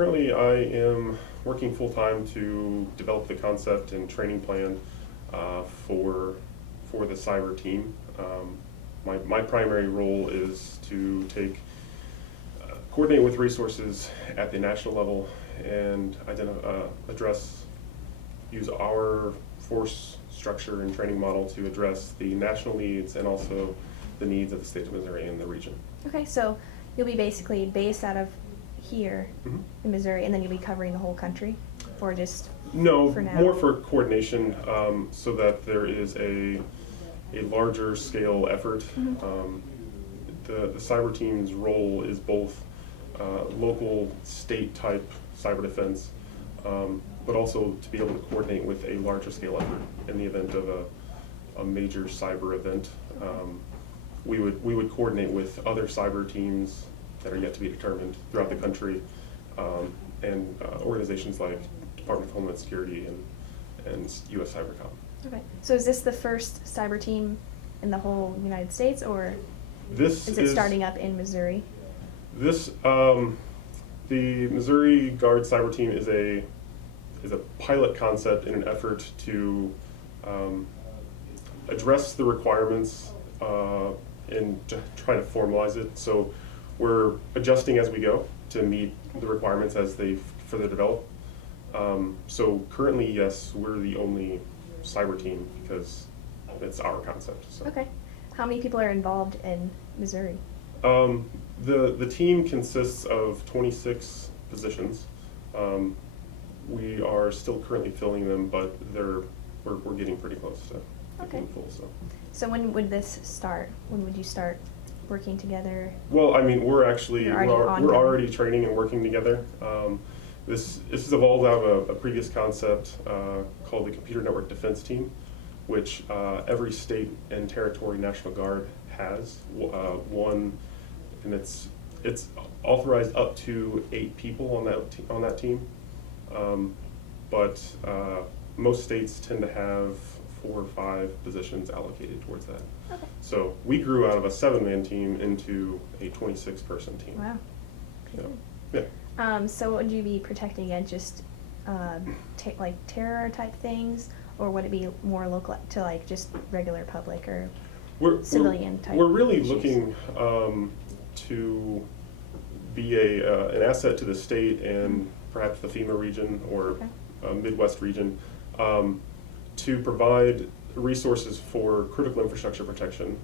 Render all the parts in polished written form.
Currently, I am working full-time to develop the concept and training plan for the cyber team. My primary role is to coordinate with resources at the national level and use our force structure and training model to address the national needs and also the needs of the state of Missouri and the region. Okay, so you'll be basically based out of here in Missouri, and then you'll be covering the whole country, or just No, for now? more for coordination, so that there is a larger scale effort. The cyber team's role is both local, state type cyber defense, but also to be able to coordinate with a larger scale effort in the event of a major cyber event. We would coordinate with other cyber teams that are yet to be determined throughout the country, and organizations like Department of Homeland Security and U.S. Cybercom. Okay, so is this the first cyber team in the whole United States, or is it starting up in Missouri? The Missouri Guard Cyber Team is a pilot concept in an effort to address the requirements and to try to formalize it. So we're adjusting as we go to meet the requirements as they further develop. So currently, yes, we're the only cyber team because it's our concept. So. Okay. How many people are involved in Missouri? The team consists of 26 positions. We are still currently filling them, but we're getting pretty close to being full. So when would this start? When would you start working together? Well, I mean, we're already training and working together. This has evolved out of a previous concept called the Computer Network Defense Team, which every state and territory National Guard has one, and it's authorized up to 8 people on that team, but most states tend to have 4 or 5 positions allocated towards that. Okay. So we grew out of a 7-man team into a 26-person team. Wow. So, yeah. So would you be protecting against just like terror type things, or would it be more local to like just regular public or civilian type? We're really issues? looking to be an asset to the state and perhaps the FEMA region or Midwest region to provide resources for critical infrastructure protection.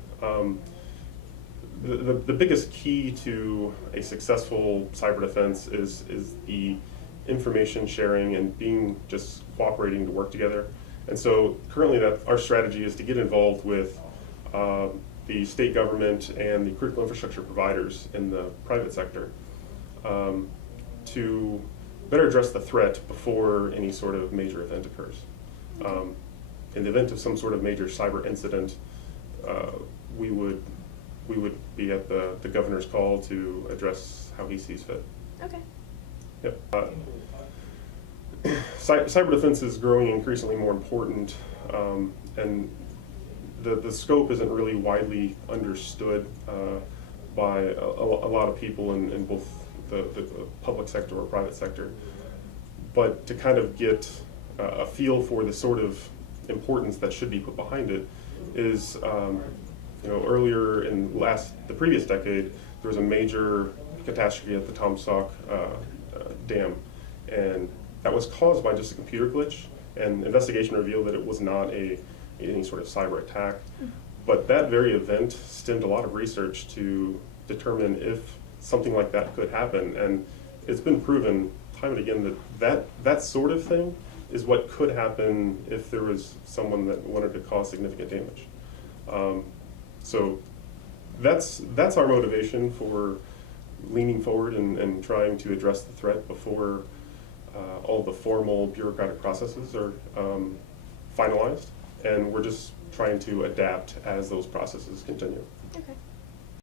The biggest key to a successful cyber defense is the information sharing and being just cooperating to work together. And so currently our strategy is to get involved with the state government and the critical infrastructure providers in the private sector to better address the threat before any sort of major event occurs. In the event of some sort of major cyber incident, we would be at the governor's call to address how he sees fit. Okay. Yep. Cyber defense is growing increasingly more important, and the scope isn't really widely understood by a lot of people in both the public sector or private sector. But to kind of get a feel for the sort of importance that should be put behind it is, earlier in the previous decade, there was a major catastrophe at the Tomsauk Dam, and that was caused by just a computer glitch, and investigation revealed that it was not any sort of cyber attack. But that very event stemmed a lot of research to determine if something like that could happen, and it's been proven time and again that sort of thing is what could happen if there was someone that wanted to cause significant damage. So that's our motivation for leaning forward and trying to address the threat before all the formal bureaucratic processes are finalized, and we're just trying to adapt as those processes continue. Okay.